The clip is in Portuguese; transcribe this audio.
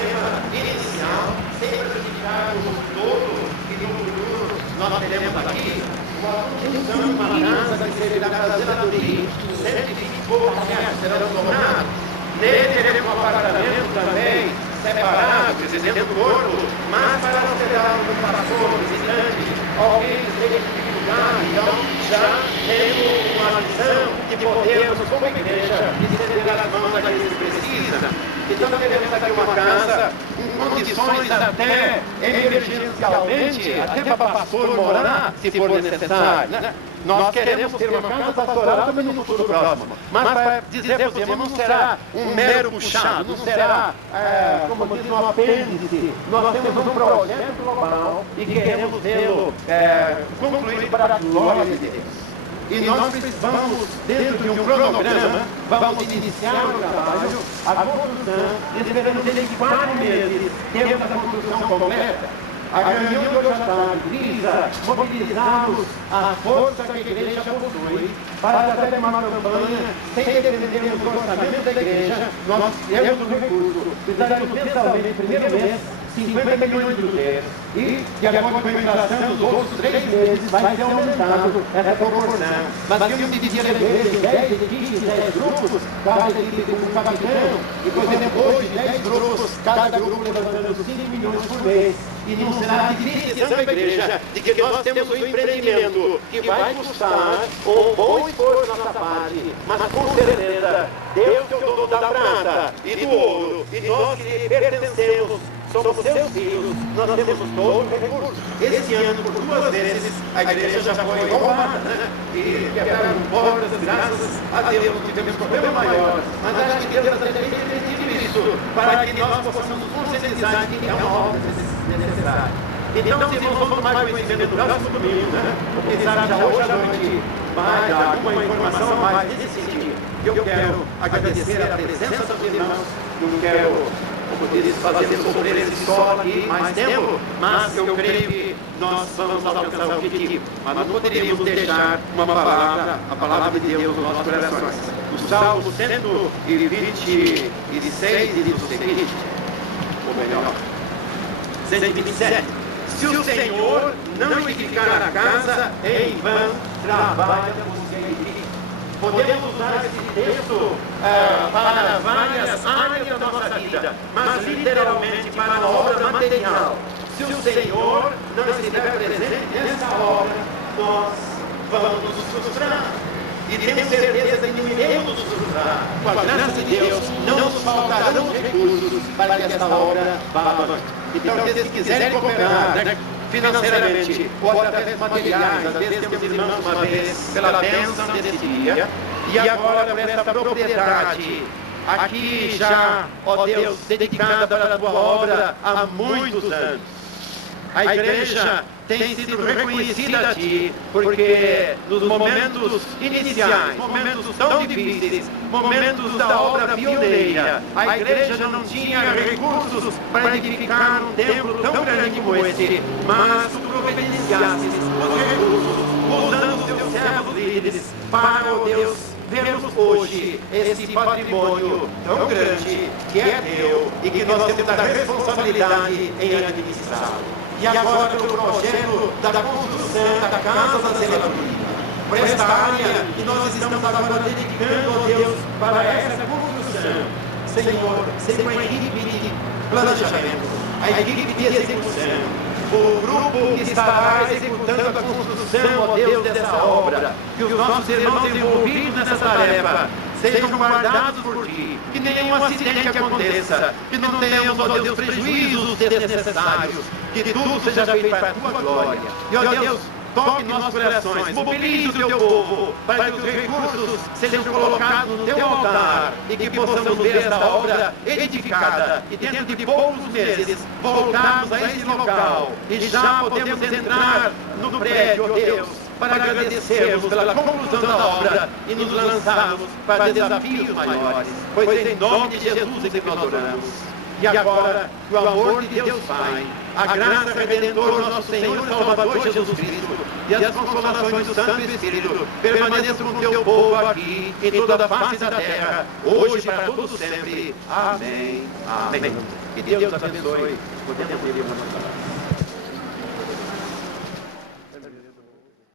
sistema inicial, sem prejudicar o todo, que no futuro nós teremos aqui uma construção de uma casa que servirá para a zeladoria, 120 poucos metros serão dobrados. Nele teremos um apartamento também, separado, dentro do corpo, mas para não ser dado um pastor, visitante, alguém que esteja em dificuldade. Então, já temos uma missão que podemos, como igreja, estender as mãos àqueles que precisam. Então, teremos aqui uma casa em condições até emergencialmente, até para pastor morar, se for necessário, né? Nós queremos ter uma casa pastoral também no futuro próximo. Mas para dizer para você, não será um mero puxado, não será, como diz, um apêndice. Nós temos um projeto global e queremos vê-lo concluído para a glória de Deus. E nós precisamos, dentro de um cronograma, vamos iniciar o trabalho, a construção, e devemos ter em 4 meses, temos a construção completa. A reunião de hoje à tarde visa mobilizarmos a força que a igreja possui para fazer uma campanha sem dependermos do orçamento da igreja. Nós temos um recurso, precisaremos mensalmente, no primeiro mês, 50 milhões de cruzeiros. E, de acordo com a inflação dos outros 3 meses, vai ser aumentado essa proporção. Mas que eu dividia a igreja em 10 equipes, 10 grupos, cada equipe com um capitão, e por exemplo, hoje 10 grupos, cada grupo levantando 5 milhões por mês. E não será difícil a igreja de que nós temos um empreendimento que vai custar um bom esforço da nossa parte, mas com certeza Deus que é o dono da prata e do ouro, e nós que lhe pertencemos, somos seus filhos, nós temos todo o recurso. Esse ano, por 2 vezes, a igreja já foi roubada, né? E quebraram portas, graças a Deus, não tivemos problema maior. Mas acho que Deus tem permitido isso, para que nós possamos conscientizar que é uma obra necessária. Então, se nós vamos tomar conhecimento do próximo domingo, né? Quem sabe já hoje à noite vai dar alguma informação mais nesse sentido. Eu quero agradecer a presença dos irmãos, não quero, como diz, fazer sofrer esse sol aqui mais tempo, mas eu creio que nós vamos alcançar o objetivo. Mas não poderíamos deixar uma palavra, a palavra de Deus nos nossos corações. O Salmo 126 diz o seguinte, ou melhor, 127. Se o Senhor não edificar a casa, em vão trabalha os que edificam. Podemos usar esse texto para várias áreas da nossa vida, mas literalmente para a obra material. Se o Senhor não estiver presente nessa obra, nós vamos nos frustrar. E temos certeza que não iremos nos frustrar. Com a graça de Deus, não nos faltarão recursos para que esta obra vá avante. Então, se quiserem cooperar, né, financeiramente, ou através de materiais, às vezes temos irmãos uma vez pela bênção desse dia, e agora por essa propriedade, aqui já, ó Deus, dedicada para a tua obra há muitos anos. A igreja tem sido reconhecida a ti, porque nos momentos iniciais, momentos tão difíceis, momentos da obra pioneira, a igreja não tinha recursos para edificar um templo tão grande como esse, mas tu providenciaste os recursos, usando os teus servos líderes para, ó Deus, vermos hoje esse patrimônio tão grande que é teu e que nós temos a responsabilidade em administrá-lo. E agora pelo projeto da construção da Casa da Zeladoria, por esta área que nós estamos agora dedicando a Deus para essa construção, Senhor, seja uma equipe de planejamento, a equipe de execução, o grupo que estará executando a construção, ó Deus, dessa obra, que os nossos irmãos envolvidos nessa tarefa sejam guardados por ti, que nenhum acidente aconteça, que não tenhamos, ó Deus, prejuízos desnecessários, que tudo seja feito para a tua glória. E, ó Deus, toque nossos corações, mobilize o teu povo, para que os recursos sejam colocados no teu altar e que possamos ver esta obra edificada e dentro de poucos meses voltarmos a esse local e já podemos entrar no prédio, ó Deus, para agradecermos pela conclusão da obra e nos lançarmos para desafios maiores. Pois em nome de Jesus é que nós oramos. E agora, que o amor de Deus Pai, a graça redentora do nosso Senhor e Salvador Jesus Cristo e as consolações do Santo Espírito permaneçam com o teu povo aqui, em toda a face da terra, hoje e para todos sempre. Amém. Amém. Que Deus nos abençoe. Podemos ir, irmãos.